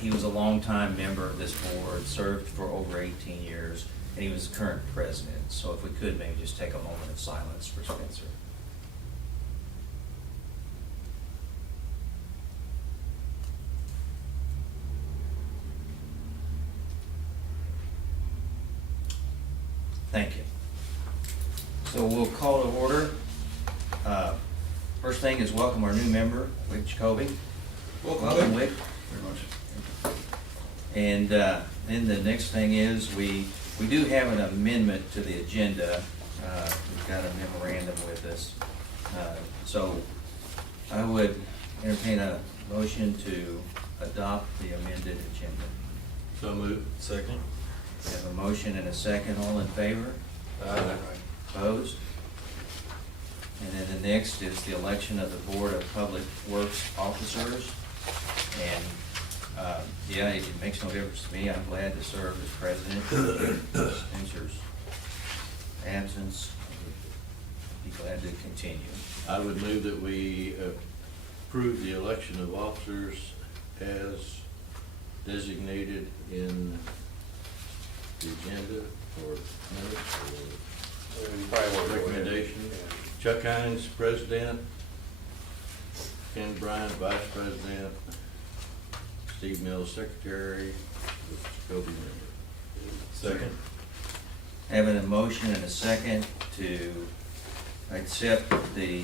He was a longtime member of this board, served for over 18 years, and he was current president. So if we could, maybe just take a moment of silence for Spencer. Thank you. So we'll call to order. First thing is welcome our new member, Wick Jacoby. Welcome, Wick. Very much. And then the next thing is we do have an amendment to the agenda. We've got a memorandum with us. So I would entertain a motion to adopt the amended agenda. So moved. Second. We have a motion and a second. All in favor? Aye. Opposed? And then the next is the election of the Board of Public Works officers. And, yeah, it makes no difference to me. I'm glad to serve as president. Spencer's absence, I'd be glad to continue. I would move that we approve the election of officers as designated in the agenda or minutes or recommendation. Chuck Hines, President. Ken Bryant, Vice President. Steve Mills, Secretary. Jacoby, member. Second. Having a motion and a second to accept the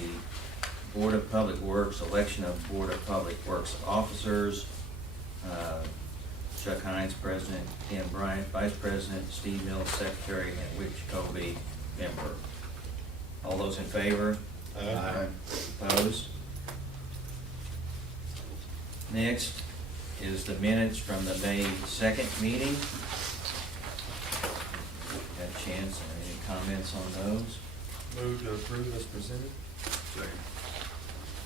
Board of Public Works, election of Board of Public Works officers. Chuck Hines, President, Ken Bryant, Vice President, Steve Mills, Secretary, and Wick Jacoby, member. All those in favor? Aye. Opposed? Next is the minutes from the May 2nd meeting. Got a chance, any comments on those? Move to approve as presented. Second.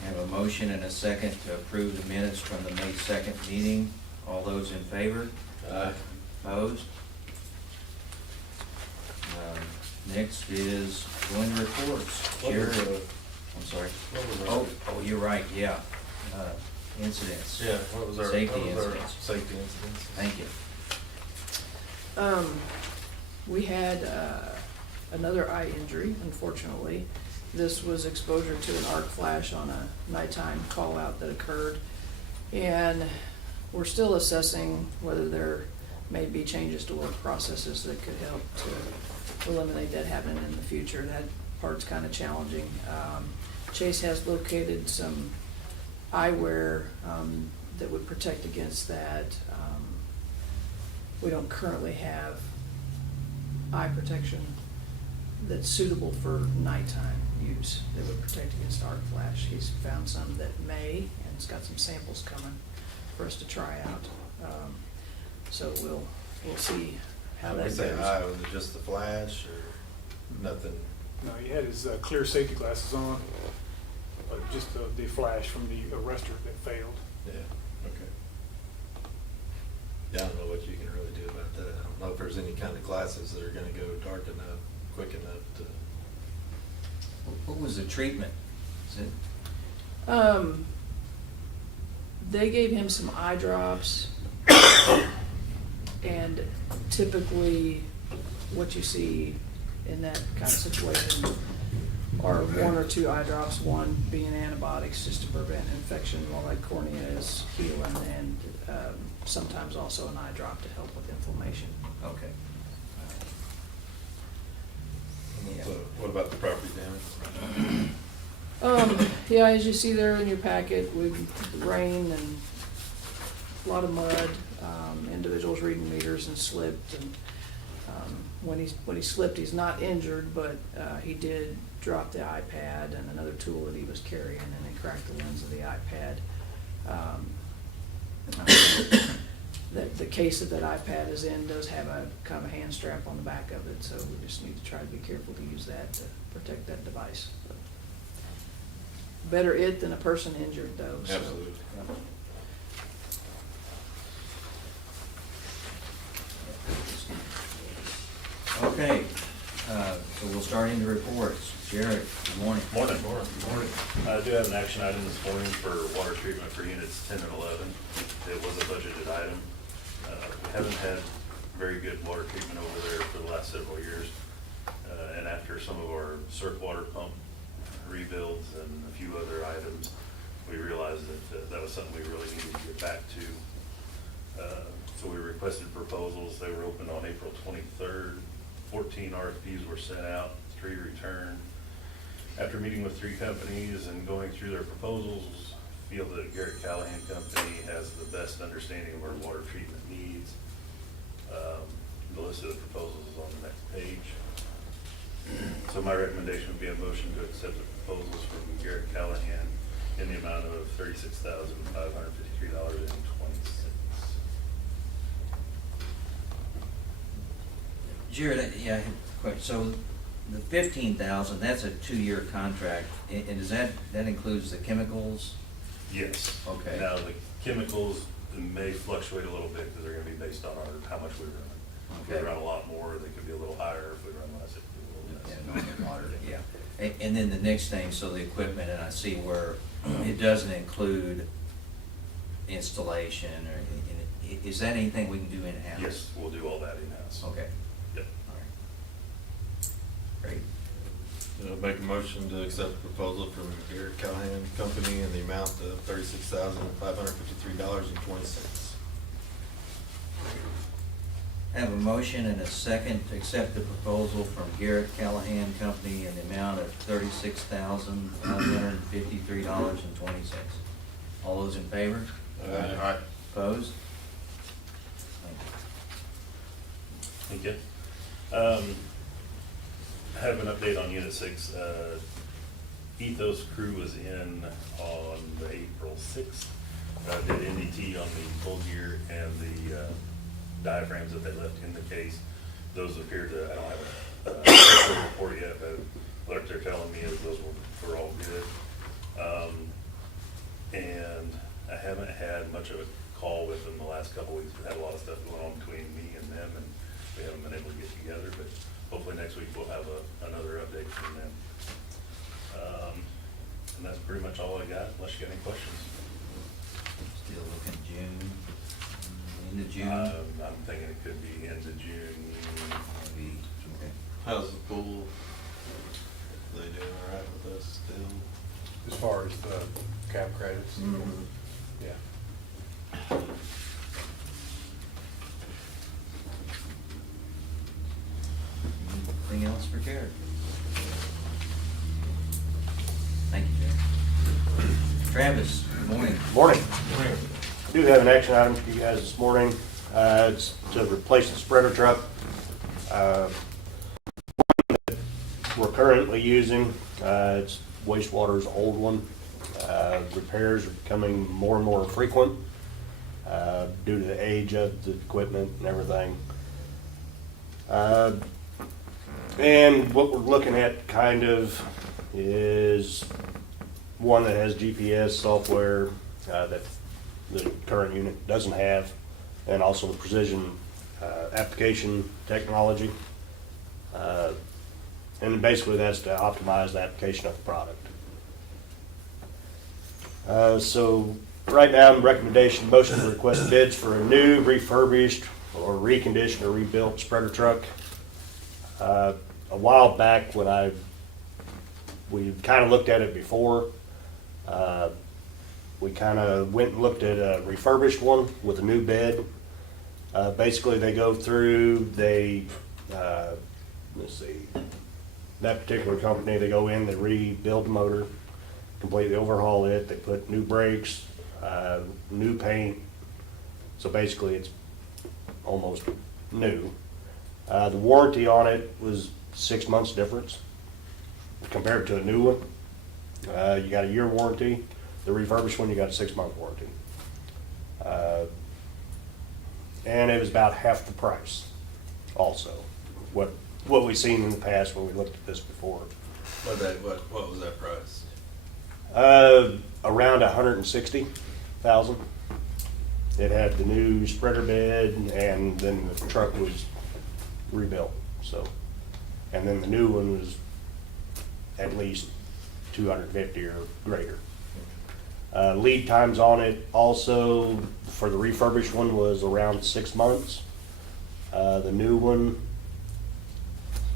Have a motion and a second to approve the minutes from the May 2nd meeting. All those in favor? Aye. Opposed? Next is going to reports. Jared, I'm sorry. Oh, you're right, yeah. Incidents. Yeah, what was our? Safety what was our incidents. Safety incidents. Thank you. We had another eye injury, unfortunately. This was exposure to an arc flash on a nighttime call out that occurred. And we're still assessing whether there may be changes to work processes that could help to eliminate that happening in the future. That part's kind of challenging. Chase has located some eyewear that would protect against that. We don't currently have eye protection that's suitable for nighttime use that would protect against arc flash. He's found some that may, and it's got some samples coming for us to try out. So we'll see how that When you say goes. eye, was it just the flash or nothing? No, he had his clear safety glasses on, but just the flash from the arrestor that failed. Yeah, okay. Yeah, I don't know what you can really do about that. I don't know if there's any kind of glasses that are gonna go dark enough, quick enough to. What was the treatment? Is it? They gave him some eye drops, and typically what you see in that kind of situation are one or two eye drops, one being antibiotics just to prevent infection while that cornea is healing, and sometimes also an eye drop to help with inflammation. Okay. Yeah. So what about the property damage? Yeah, as you see there in your packet, with rain and a lot of mud, individuals reading meters and slipped, and when he slipped, he's not injured, but he did drop the iPad and another tool that he was carrying, and it cracked the lens of the iPad. The case that iPad is in does have a kind of a hand strap on the back of it, so we just need to try to be careful to use that to protect that device. Better it than a person injured, though. So. Absolutely. Okay, so we'll start into reports. Jared, good morning. Morning. I do have an action item this morning for water treatment for units 10 and 11. It was a budgeted haven't had very good water treatment over there for the last several years. And after some of our surf water pump rebuilds and a few other items, we realized that that was something we really needed to get back to. So we requested proposals. They were opened on April 23rd. 14 RFPs were sent out, 3 returned. After meeting with 3 companies and going through their proposals, feel that Garrett Callahan Company has the best understanding of our water treatment needs. The list of the proposals is on the next page. So my recommendation would be a motion to accept the proposals from Garrett Callahan in the amount of $36,553.20. Jared, yeah, I have a question. So the 15,000, that's a 2-year contract, and does that includes the chemicals? Yes. Okay. Now, the chemicals may fluctuate a little bit because they're gonna be based on how much we run. If we Okay. run a lot more, they could be a little higher. If we run less, it could be a little less. Yeah, no, water, yeah. And then the next thing, so the equipment, and I see where it doesn't include installation, or, is that anything we can do in-house? Yes, we'll do all that in-house. Okay, Yep. all right. Great. Make a motion to accept the proposal from Garrett Callahan Company in the amount of $36,553.20. Have a motion and a second to accept the proposal from Garrett Callahan Company in the amount of $36,553.20. All those in favor? Aye. Opposed? Thank you. I have an update on Unit 6. Ethos crew was in on April 6th. Did NDT on the full gear and the diaphragms that they left in the case. Those appear to, I don't have a official report yet, but what they're telling me is those were all good. And I haven't had much of a call with them the last couple weeks. We've had a lot of stuff going on between me and them, and we haven't been able to get together, but hopefully next week we'll have another update from them. And that's pretty much all I got, unless you got any questions. Still looking June, end of June? I'm thinking it could be end of June. Maybe, okay. How's the pool? They doing all right with us still? As far as the cap credits? Mhm. Yeah. Anything else for Garrett? Thank you, Jared. Travis, good morning. Morning. I do have an action item for you guys this morning. It's to replace the spreader truck. We're currently using, it's wastewater's old one. Repairs are becoming more and more frequent due to the age of the equipment and everything. And what we're looking at kind of is one that has GPS software that the current unit doesn't have, and also the precision application technology. And basically that's to optimize the application of the product. So right now, recommendation, motion to request bids for a new refurbished or reconditioned or rebuilt spreader truck. A while back when we kind of looked at it before, we kind of went and looked at a refurbished one with a new bed. Basically they go through, let's see, that particular company, they go in, they rebuild the motor, completely overhaul it, they put new brakes, new paint. So basically it's almost new. The warranty on it was 6 months difference compared to a new one. You got a year warranty. The refurbished one, you got a 6-month warranty. And it was about half the price also. What we've seen in the past when we looked at this before. What was that price? Around 160,000. It had the new spreader bed, and then the truck was rebuilt. So, and then the new one was at least 250 or greater. Lead times on it also for the refurbished one was around 6 months. The new one,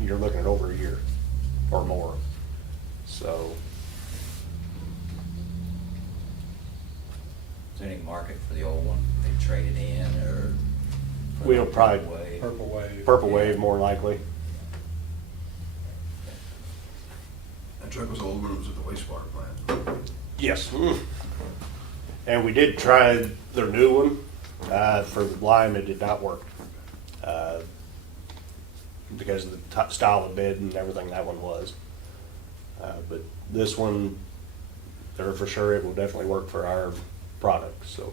you're looking at over a year or more, so. Is there any market for the old one? They trade it in or? put it We'll on probably- Wave? Purple Wave. Purple Wave more likely. That truck was old when it was at the wastewater plant. Yes. And we did try their new one, for the lime, it did not work. Because of the style of bed and everything that one was. But this one, they're for sure it will definitely work for our product, so.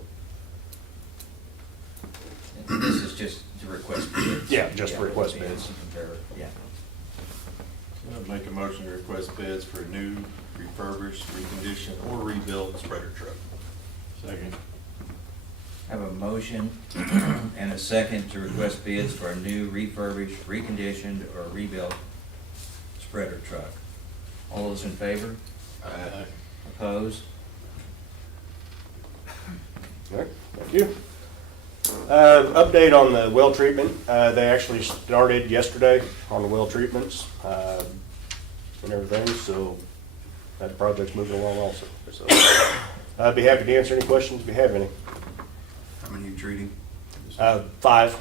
And this is just to request bids? Yeah, just to request bids. Yeah. I'd make a motion to request bids for a new, refurbished, reconditioned, or rebuilt spreader truck. Second. I have a motion and a second to request bids for a new refurbished, reconditioned, or rebuilt spreader truck. All those in favor? Aye. Opposed? All right, thank you. Update on the well treatment. They actually started yesterday on the well treatments, and everything, so that project's moving along also. So, I'd be happy to answer any questions if you have any. How many you treating? 5.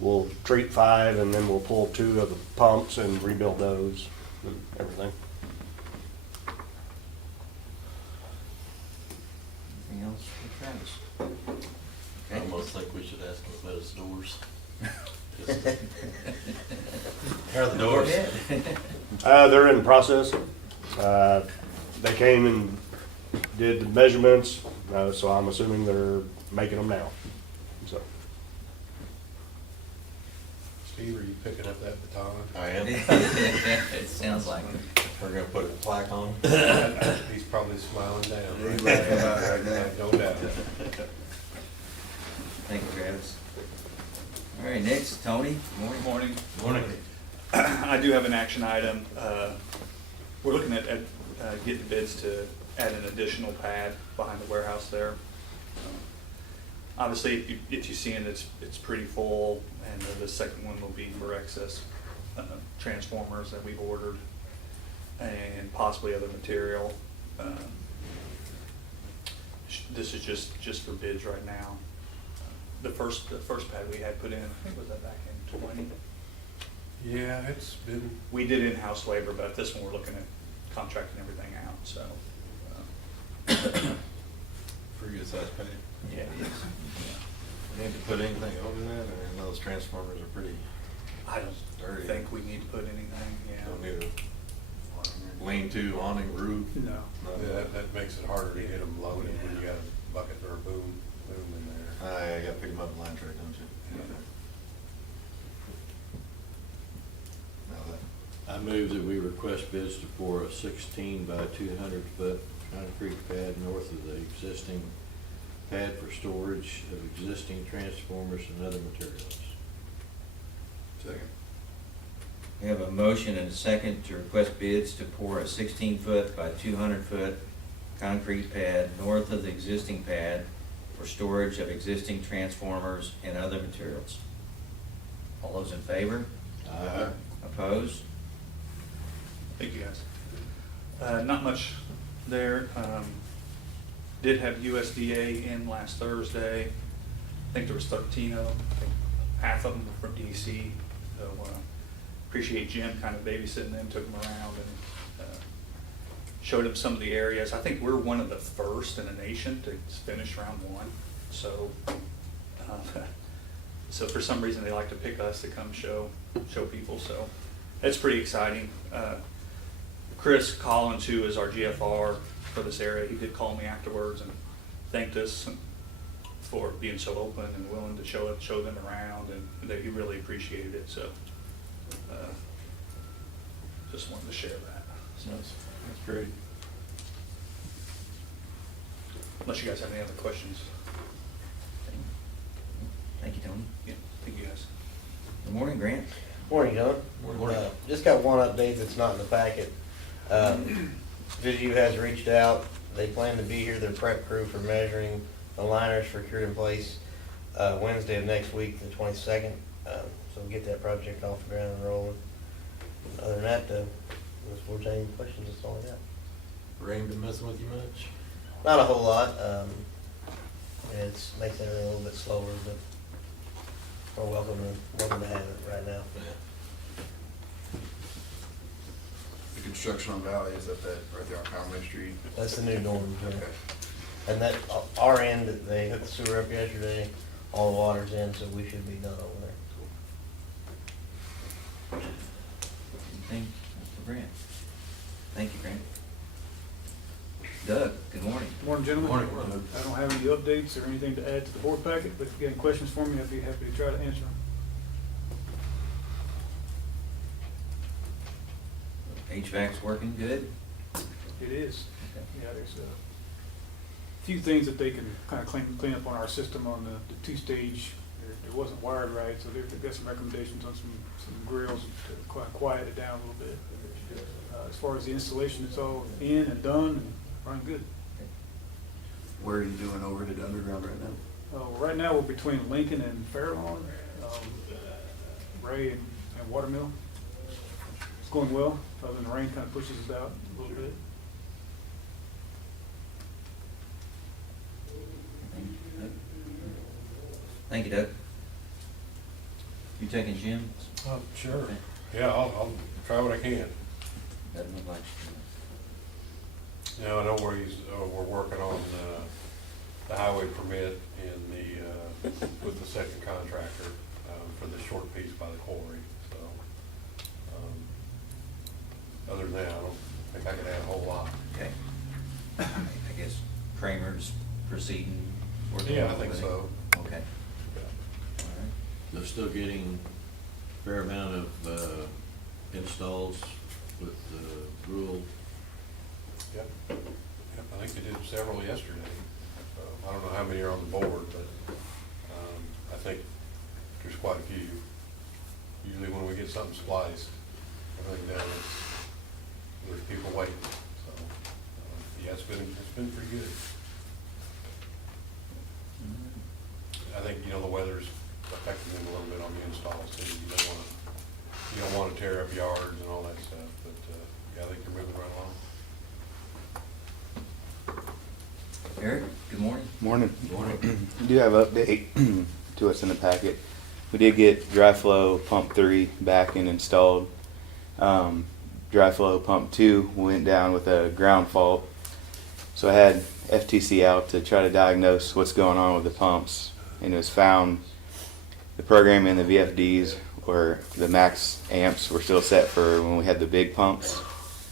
We'll treat 5 and then we'll pull 2 of the pumps and rebuild those and everything. Anything else for Travis? I Okay. almost think we should ask him about his doors. How are the Go doors? ahead. They're in process. They came and did the measurements, so I'm assuming they're making them now. So, Steve, are you picking up that baton? I am. It sounds like it. We're gonna put a plaque on. He's probably smiling down. He's laughing about it right now. No doubt. Thank you, Travis. All right, next, Tony. Good morning. Morning. Morning. I do have an action item. We're looking at getting bids to add an additional pad behind the warehouse there. Obviously, if you see it, it's pretty full, and the second one will be for excess transformers that we've ordered and possibly other material. This is just for bids right now. The first pad we had put in, I think was that back in 20? Yeah, it's been, We did in-house labor, but this one we're looking at contracting everything out, so. Pretty good size pad. Yeah, it is. We need to put anything over that, I know those transformers are pretty, I don't Dirty. think we need to put anything, don't need a lean-to awning roof. No. yeah, that makes it harder to get them loaded when you got a bucket or a boom in there. I gotta pick them up in line truck, don't you? Now that, I move that we request bids to pour a 16 by 200 foot concrete pad north of the existing pad for storage of existing transformers and other materials. Second. We have a motion and a second to request bids to pour a 16-foot by 200-foot concrete pad north of the existing pad for storage of existing transformers and other materials. All those in favor? Aye. Opposed? Thank you, guys. Not much there. Did have USDA in last Thursday. I think there was 13 of them. I think half of them were from DC. So appreciate Jim kind of babysitting them, took them around and showed them some of the areas. I think we're one of the first in the nation to finish round 1. So, so for some reason they like to pick us to come show people. So it's pretty exciting. Chris Collins, who is our GFR for this area, he did call me afterwards and thanked us for being so open and willing to show them around, and that he really appreciated it. So just wanted to share that. So, that's great. unless you guys have any other questions. Thank you, Tony. Yeah, thank you guys. Good morning, Grant. Morning, John. Morning. Just got one update that's not in the packet. Visu has reached out. They plan to be here, their prep crew for measuring the liners for cured in place Wednesday of next week, the 22nd. So get that project off the ground and rolling. Other than that, if there's any questions, that's all I got. Rain been messing with you much? Not a whole lot. It's makes everything a little bit slower, but we're welcome to have it right now. The construction on Valley, is that right there on Conway Street? That's the new norm. Yeah. Okay. And that, our end, they hooked the sewer up yesterday, all the water's in, so we should be done over there. Anything for Grant? Thank you, Grant. Doug, good morning. Good morning, gentlemen. Morning. I don't have any updates or anything to add to the board packet, but if you have any questions for me, I'd be happy to try to answer them. HVAC's working good? It is. Yeah, there's a few things that they can kind of clean up on our system on the two-stage. It wasn't wired right, so they've got some recommendations on some grills to quiet it down a little bit. As far as the installation, it's all in and done and running good. Where are you doing overhead underground right now? Right now, we're between Lincoln and Fairlawn, Ray and Watermill. It's going well, other than the rain kind of pushes us out a little bit. Thank you, Doug. You taking Jim? Oh, sure. Okay. Yeah, I'll try what I can. Doesn't look like You know, I know we're working on the highway permit and with the second contractor for the short piece by the quarry. So, other than that, I don't think I could add a whole lot. Okay. I guess Kramer's proceeding. working Yeah, I on think it. so. Okay. All right. They're still getting a fair amount of installs with rural. Yep. Yep, I think they did several yesterday. I don't know how many are on the board, but I think there's quite a few. Usually when we get something spliced, everything down, there's people waiting. So, yeah, it's been pretty good. I think, you know, the weather's affecting them a little bit on the installs too. You don't want to tear up yards and all that stuff, but yeah, I think they're moving right along. Eric, good morning. Morning. Morning. We do have an update to us in the packet. We did get dry flow pump 3 back and installed. Dry flow pump 2 went down with a ground fault. So I had FTC out to try to diagnose what's going on with the pumps, and it was found the program in the VFDs where the max amps were still set for when we had the big pumps.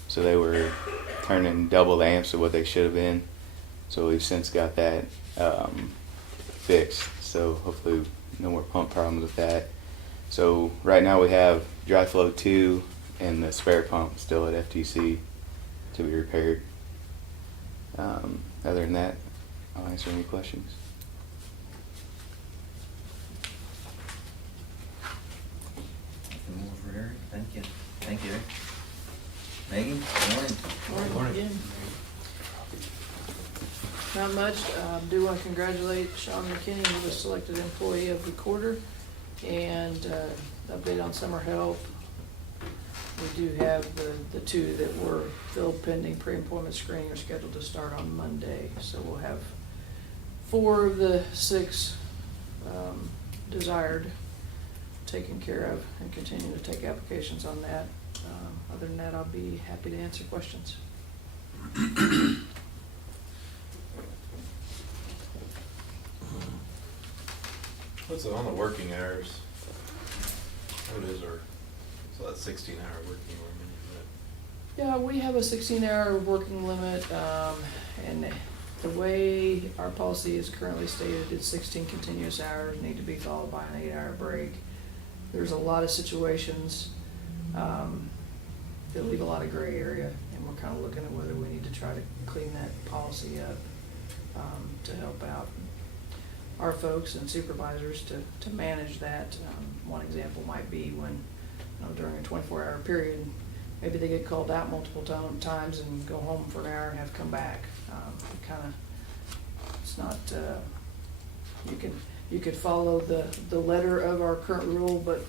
So they were turning double the amps of what they should have been. So we've since got that fixed. So hopefully no more pump problems with that. So right now we have dry flow 2 and the spare pump still at FTC to be repaired. Other than that, I'll answer any questions. Nothing more for Eric. Thank you. Thank you, Eric. Megan, good morning. Morning again. Not much. Do want to congratulate Sean McKinney, who was selected Employee of the Quarter, and update on summer help. We do have the 2 that were filled pending pre-employment screening are scheduled to start on Monday. So we'll have 4 of the 6 desired taken care of and continue to take applications on that. Other than that, I'll be happy to answer questions. What's on the working hours? What is our, so that's 16-hour working limit, Yeah, we have a 16-hour working limit, and the way our policy is currently stated, it's 16 continuous hours need to be followed by an 8-hour break. There's a lot of situations that leave a lot of gray area, and we're kind of looking at whether we need to try to clean that policy up to help out our folks and supervisors to manage that. One example might be when, during a 24-hour period, maybe they get called out multiple times and go home for an hour and have to come back. It's not, you could follow the letter of our current rule, but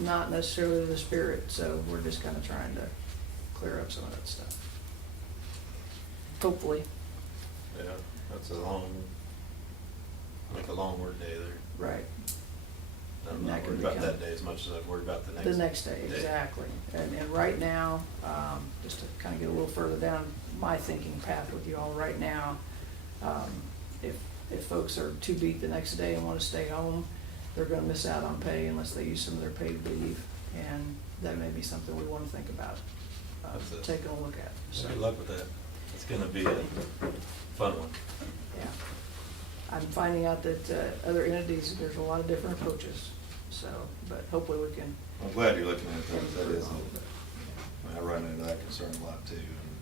not necessarily the spirit, so we're just kinda trying to clear up some of that stuff. Hopefully, Yeah, that's a long work day there. right. I'm And not that worried could about become- that day as much as I'm worried about the next. The next day, exactly. And right now, just to kind of get a little further down my thinking path with you all right now, if folks are too beat the next day and want to stay home, they're going to miss out on pay unless they use some of their paid leave. And that may be something we want to think about, taking a look at. So, Good luck with that. It's gonna be a fun one. yeah. I'm finding out that other entities, there's a lot of different approaches, so, but hopefully we can. I'm glad you're looking at that, that improve is, on it. I run into that concern a lot too.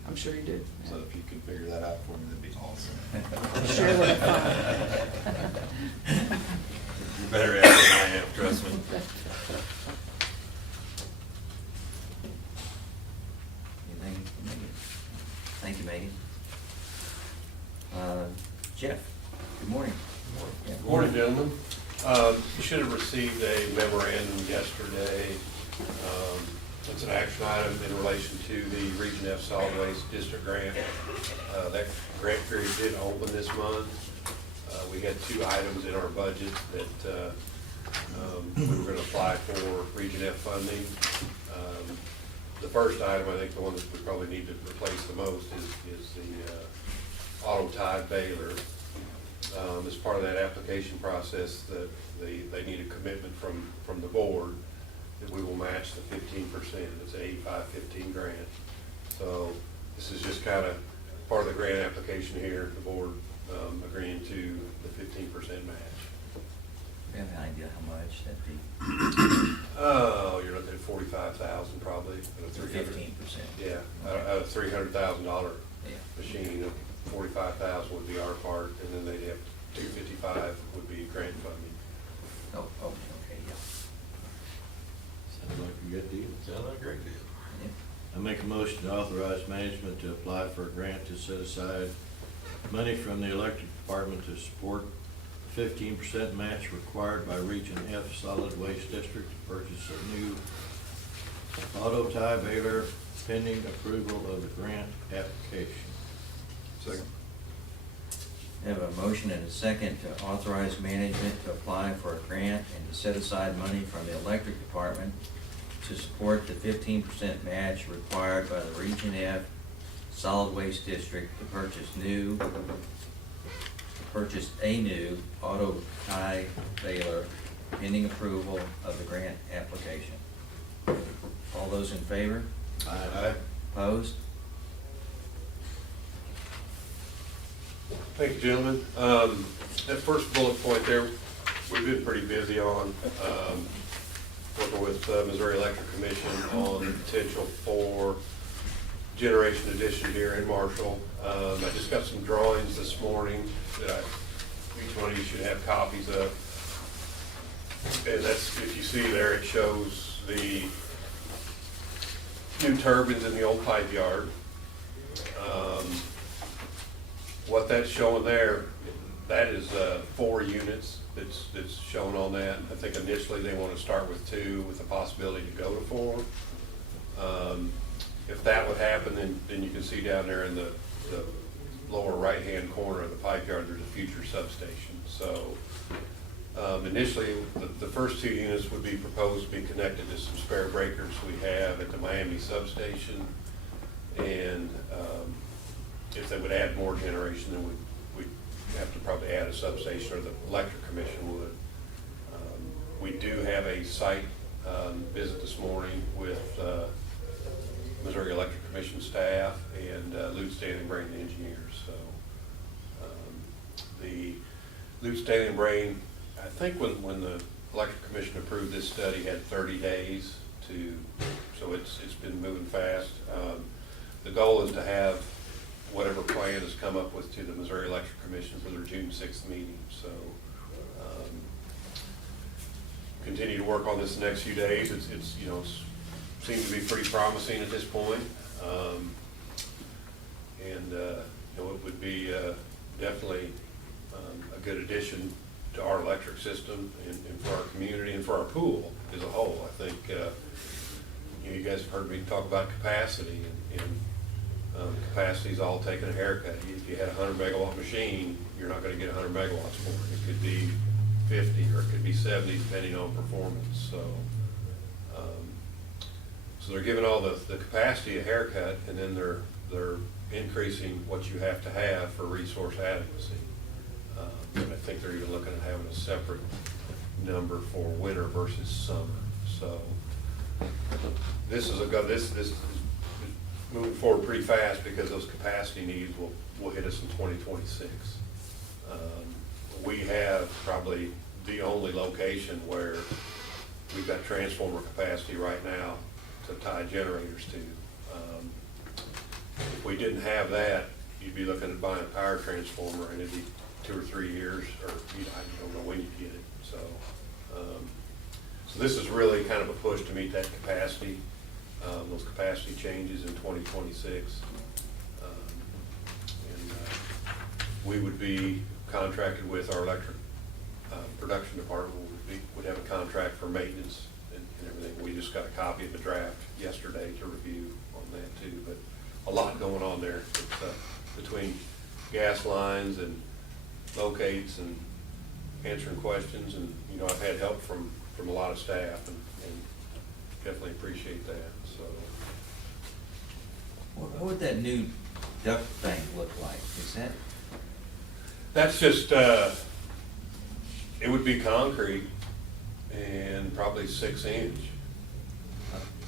I'm sure you did. So if you can figure that out for me, that'd be awesome. Share what I find. You're better at it than I am, trust me. Anything, Megan? Thank you, Megan. Jeff, good morning. Yeah. Good morning, gentlemen. You should have received a memorandum yesterday. It's an action item in relation to the Region F Solid Waste District Grant. That grant period did open this month. We had 2 items in our budget that we were going to apply for Region F funding. The first item, I think the one that we probably need to replace the most is the auto tie baler. As part of that application process, that they need a commitment from the board that we will match the 15%. It's an 85-15 grant. So this is just kind of part of the grant application here, the board agreeing to the 15% match. Do you have an idea how much that'd be? Oh, you're looking at 45,000 probably. 15%. Yeah, a $300,000 Yeah. machine, 45,000 would be our part, and then they'd have 255 would be grant funding. Oh, okay, yeah. Sounds like a good deal. Sounds like a great deal. Yeah. I make a motion to authorize management to apply for a grant to set aside money from the electric department to support 15% match required by Region F Solid Waste District to purchase a new auto tie baler pending approval of the grant application. Second. I have a motion and a second to authorize management to apply for a grant and to set aside money from the electric department to support the 15% match required by the Region F Solid Waste District to purchase a new auto tie baler pending approval of the grant application. All those in favor? Aye. Opposed? Thank you, gentlemen. That first bullet point there, we've been pretty busy on, working with Missouri Electric Commission on the potential for generation addition here in Marshall. I just got some drawings this morning that each one of you should have copies of. And that's, if you see there, it shows the new turbines in the old pipe yard. What that's showing there, that is 4 units that's shown on that. I think initially they want to start with 2 with the possibility to go to 4. If that would happen, then you can see down there in the lower right-hand corner of the pipe yard, there's a future substation. So initially, the first 2 units would be proposed to be connected to some spare breakers we have at the Miami substation. And if they would add more generation, then we'd have to probably add a substation, or the electric commission would. We do have a site visit this morning with Missouri Electric Commission staff and Lute Stanley Brain engineers. So the Lute Stanley Brain, I think when the Electric Commission approved this study, had 30 days to, so it's been moving fast. The goal is to have whatever plan has come up with to the Missouri Electric Commission for their June 6th meeting. So continue to work on this the next few days. It's seems to be pretty promising at this point. And it would be definitely a good addition to to our electric system and for our community and for our pool as a whole. I think, you guys have heard me talk about capacity, and capacity's all taking a haircut. If you had a 100 megawatt machine, you're not gonna get 100 megawatts for it. It could be 50 or it could be 70 depending on performance. So they're giving all the capacity a haircut, and then they're increasing what you have to have for resource adequacy. And I think they're even looking at having a separate number for winter versus summer. So this is this is moving forward pretty fast because those capacity needs will hit us in 2026. We have probably the only location where we've got transformer capacity right now to tie generators to. If we didn't have that, you'd be looking at buying a power transformer, and it'd be 2 or 3 years, or I don't know when you get it. So this is really kind of a push to meet that capacity, those capacity changes in 2026. We would be contracted with our electric production department. Would have a contract for maintenance and everything. We just got a copy of the draft yesterday to review on that too. But a lot going on there. It's, between gas lines and locates and answering questions, and I've had help from a lot of staff, and definitely appreciate that. So What would that new duct bank look like? Is that? that's just it would be concrete and probably 6-inch.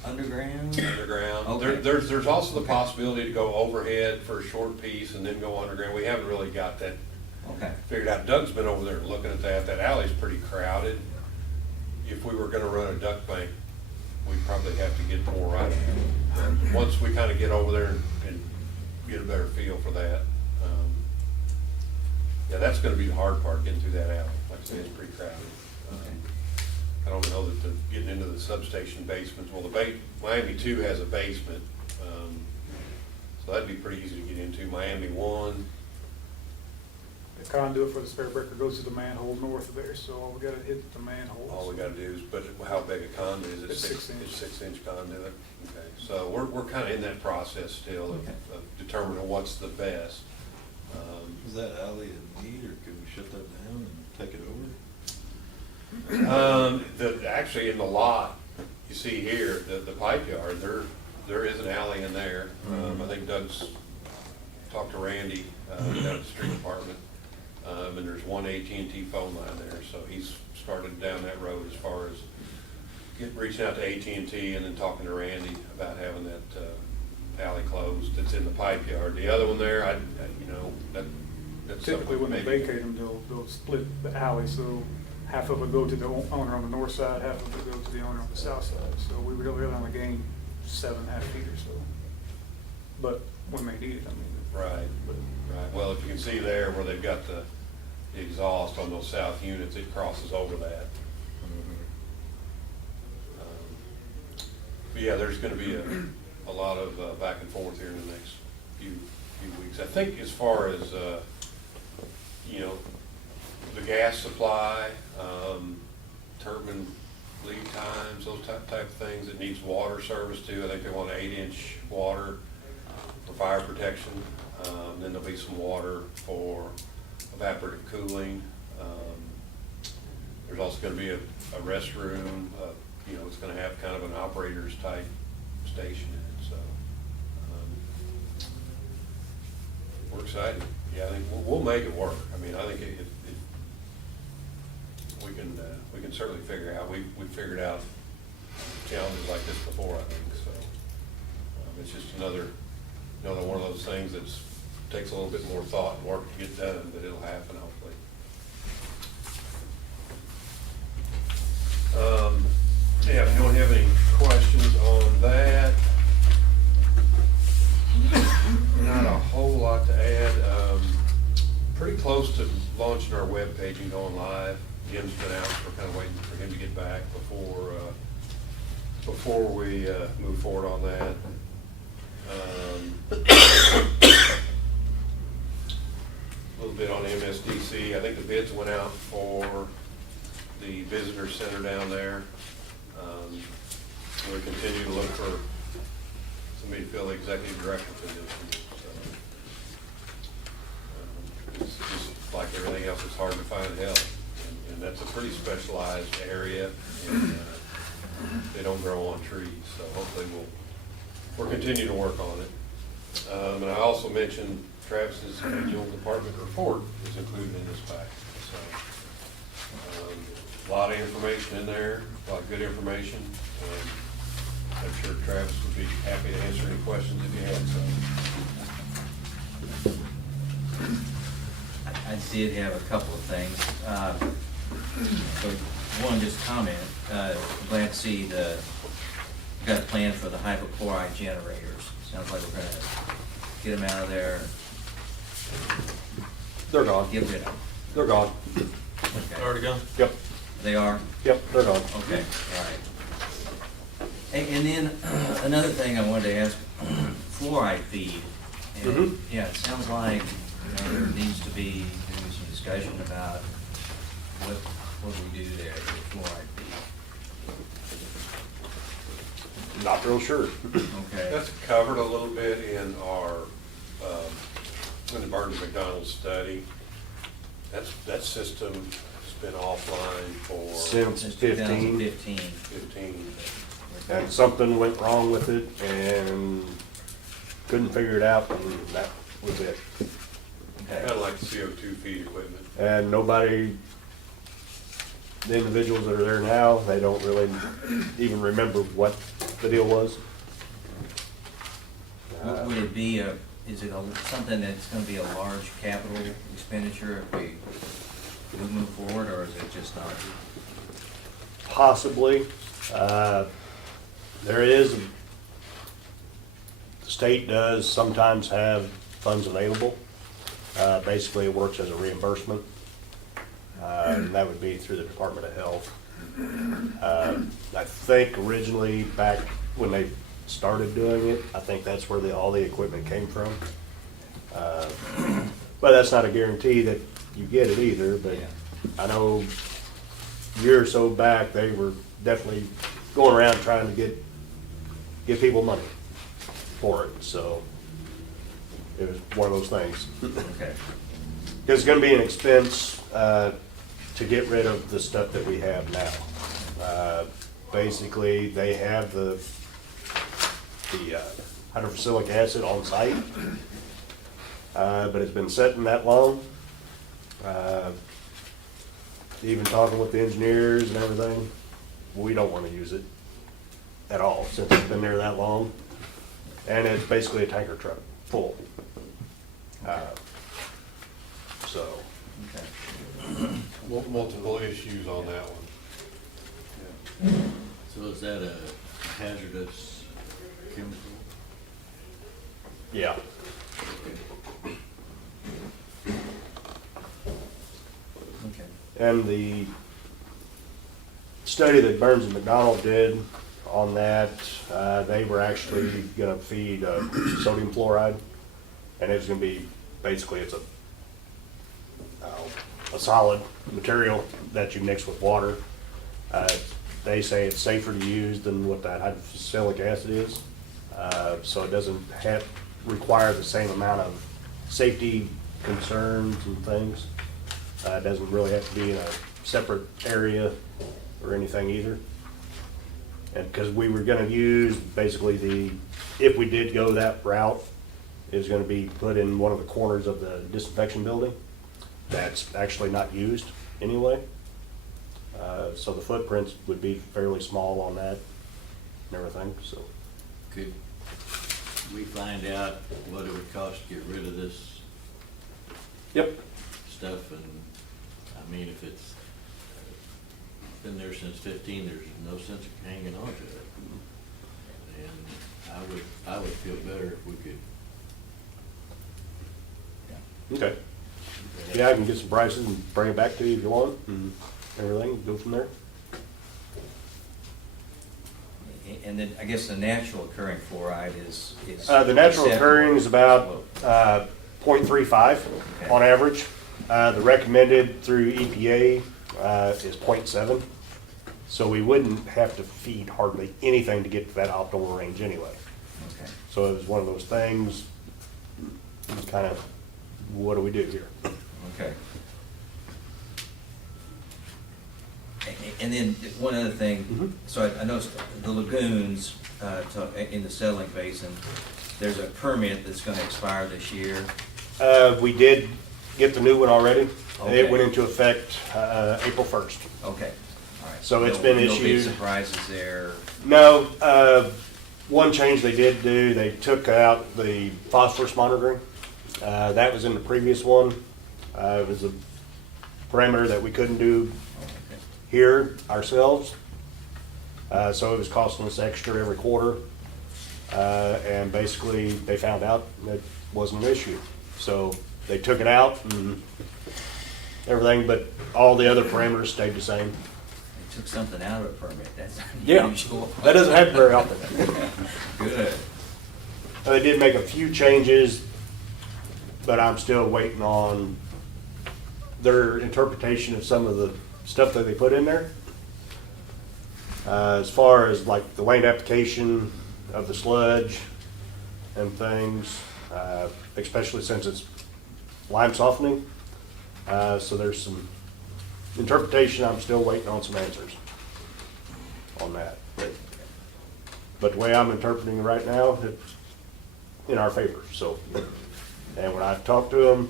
Underground? Underground. Okay. There's also the Okay. possibility to go overhead for a short piece and then go underground. We haven't really got that Okay. figured out. Doug's been over there looking at that. That alley's pretty crowded. If we were gonna run a duct bank, we'd probably have to get more right. Once we kinda get over there and get a better feel for that. Yeah, that's gonna be the hard part, getting through that alley. Like I say, it's pretty crowded. I don't know that getting into the substation basements, well, Miami 2 has a basement, so that'd be pretty easy to get into. Miami 1, The conduit for the spare breaker goes to the manhole north of there, so all we gotta hit the manhole. all we gotta do is, but how big a conduit is it? It's 6 inch. It's 6-inch conduit, okay. So we're kinda in that process still Okay. of determining what's the best. Is that alley in need, or could we shut that down and take it over? Actually, in the lot, you see here, the pipe yard, there is an alley in there. I think Doug's talked to Randy, down at the street department, and there's one AT&T phone line there, so he's started down that road as far as reaching out to AT&T and then talking to Randy about having that alley closed. It's in the pipe yard. The other one there, that's Typically, when they maybe- vacate them, they'll split the alley, so half of it go to the owner on the north side, half of it go to the owner on the south side. So we would really only gain 7.5 feet or so. But when they need it, I mean. Right, right. Well, if you can see there where they've got the exhaust on those south units, it crosses over that. But yeah, there's gonna be a lot of back and forth here in the next few weeks. I think as far as, the gas supply, turbine lead times, those type of things, it needs water service too. I think they want 8-inch water for fire protection. Then there'll be some water for evaporative cooling. There's also gonna be a restroom, it's gonna have kind of an operator's type station in it, so. We're excited. Yeah, I think we'll make it work. I mean, I think we can certainly figure out, we've figured out challenges like this before, I think, so. It's just another one of those things that takes a little bit more thought and work to get done, but it'll happen hopefully. Yeah, if you don't have any questions on that, not a whole lot to add. Pretty close to launching our webpage and going live. Jim's been out, we're kind of waiting for him to get back before we move forward on that. little bit on MSDC. I think the bids went out for the visitor center down there. We continue to look for somebody to fill the executive director position. So, it's just like everything else, it's hard to find help. And that's a pretty specialized area, and they don't grow on trees. So hopefully we'll continue to work on it. And I also mentioned Travis's annual department report is included in this package. So, a lot of information in there, a lot of good information. I'm sure Travis would be happy to answer any questions if you had some. I did have a couple of things. So one, just comment, glad to see we've got a plan for the hypochlorite generators. Sounds like we're gonna get them out of there. They're gone. Get rid of them. They're gone. Okay. Already gone? Yep, They are? yep, they're gone. Okay, all right. And then, another thing I wanted to ask, fluoride feed. And, Mhm. yeah, it sounds like, there needs to be maybe some discussion about what do we do there with fluoride feed. Not real sure. Okay. That's covered a little bit in our, in the Burns McDonald study. That system has been offline for Since Since 15, 2015. 15. and something went wrong with it and couldn't figure it out, and that was it. Okay. Kind of like the CO2 feed equipment. And nobody, the individuals that are there now, they don't really even remember what the deal was. Would it be is it something that's gonna be a large capital expenditure if we move forward, or is it just not? Possibly. There is, the state does sometimes have funds available. Basically, it works as a reimbursement. And that would be through the Department of Health. I think originally, back when they started doing it, I think that's where all the equipment came from. But that's not a guarantee that you get it either, but Yeah. I know a year or so back, they were definitely going around trying to get people money for it, so it was one of those things. Okay. Because it's gonna be an expense, to get rid of the stuff that we have now. Basically, they have the hydrophilic acid on site, but it's been sitting that long. Even talking with the engineers and everything, we don't wanna use it at all, since it's been there that long. And it's basically a tanker truck, full. So, Okay. Multiple issues on that one. So is that a hazardous chemical? yeah. Okay. And the study that Burns and McDonald did on that, they were actually gonna feed sodium fluoride, and it's gonna be, basically, it's a solid material that you mix with water. They say it's safer to use than what that hydrophilic acid is, so it doesn't require the same amount of safety concerns and things. It doesn't really have to be in a separate area or anything either. And because we were gonna use, basically if we did go that route, is gonna be put in one of the corners of the disinfection building. That's actually not used anyway. So the footprints would be fairly small on that and everything, so. Could we find out what it would cost to get rid of this Yep. stuff? And, I mean, if it's been there since 15, there's no sense of hanging on to it. And I would feel better if we could. Okay. Yeah, I can get some prices and bring it back to you if you want, and everything, go from there. And then, I guess the natural occurring fluoride is. The natural acceptable. occurring is about .35 on average. The recommended through EPA is .7. So we wouldn't have to feed hardly anything to get to that optimal range anyway. Okay. So it was one of those things, kind of, what do we do here? Okay. And then one other thing, so I noticed the lagoons in the settling basin, there's a permit that's gonna expire this year. We did get the new one already. Okay. It went into effect April 1st. Okay, all right. So it's been No big issued. surprises there. No, one change they did do, they took out the phosphorus monitoring. That was in the previous one. It was a parameter that we couldn't do Okay. here ourselves. So it was costing us extra every quarter. And basically, they found out that wasn't an issue. So they took it out and everything, but all the other parameters stayed the same. They took something out of a permit, that's Yeah, unusual. that doesn't happen very often. Good. They did make a few changes, but I'm still waiting on their interpretation of some of the stuff that they put in there. As far as like the land application of the sludge and things, especially since it's lime softening. So there's some interpretation, I'm still waiting on some answers on that. But the way I'm interpreting it right now, it's in our favor, so. And when I talked to them,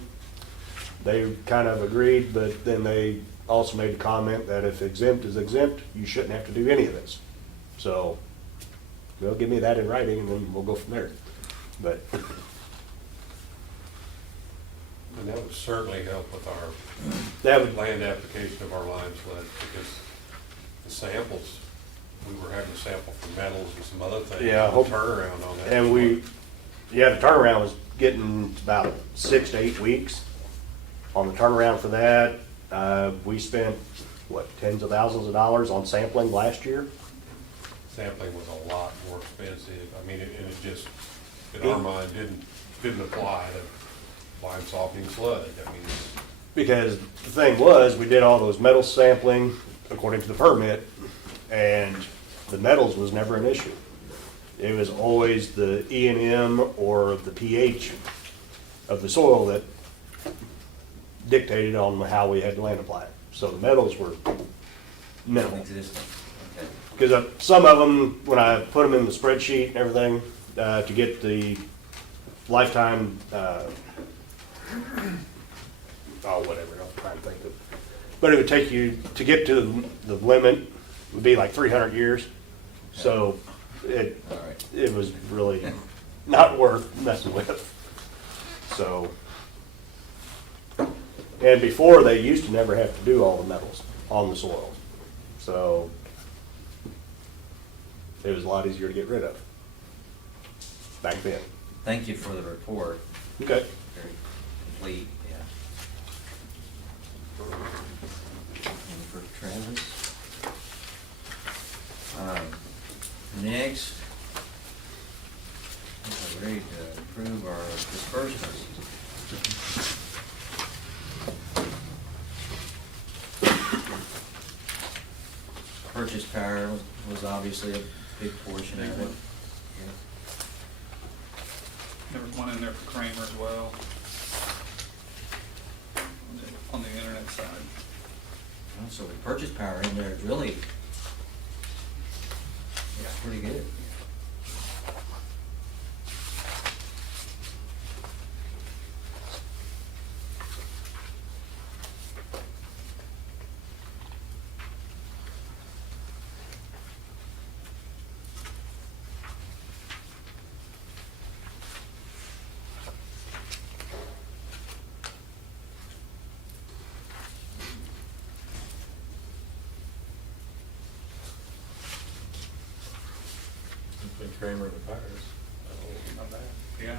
they kind of agreed, but then they also made the comment that if exempt is exempt, you shouldn't have to do any of this. So they'll give me that in writing and then we'll go from there. But And that would certainly help with that our would, land application of our lime sludge, because the samples, we were having to sample for metals and some other things. Yeah, and the turnaround on that. and we, yeah, the turnaround was getting about 6 to 8 weeks on the turnaround for that. We spent, what, tens of thousands of dollars on sampling last year? Sampling was a lot more expensive. I mean, and it just, in our mind, didn't apply to lime softening sludge. I mean, Because the thing was, we did all those metal sampling according to the permit, and the metals was never an issue. It was always the E&M or the pH of the soil that dictated on how we had to land apply it. So the metals were minimal. Existing. Okay. Because some of them, when I put them in the spreadsheet and everything, to get the lifetime, whatever, I'm trying to think of. But it would take you, to get to the limit, would be like 300 years. So it, All right. it was really not worth messing with. So, and before, they used to never have to do all the metals on the soil. So it was a lot easier to get rid of back then. Thank you for the report. Okay. Very complete, yeah. And for Travis. Next, we're ready to approve our disbursements. Purchase power was obviously a big portion of it. Yeah. There was one in there for Kramer as well. On the internet side. So the purchase power in there is really, yeah, pretty good. Been Kramer and the Pirates. Not bad. Yeah.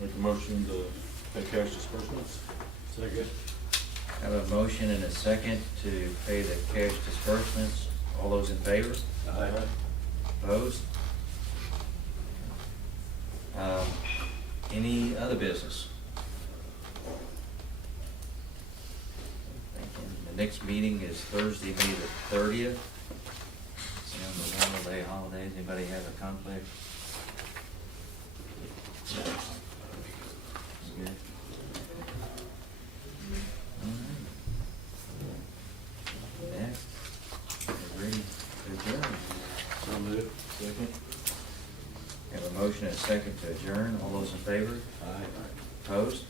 Make a motion to pay cash disbursements. Second. Have a motion and a second to pay the cash disbursements. All those in favor? Aye. Opposed? Any other business? The next meeting is Thursday, May the 30th. It's on the Memorial Day holidays. Anybody have a conflict? Good. All right. Next, we're ready to adjourn. So moved. Second. Have a motion and a second to adjourn. All those in favor? Aye. Opposed?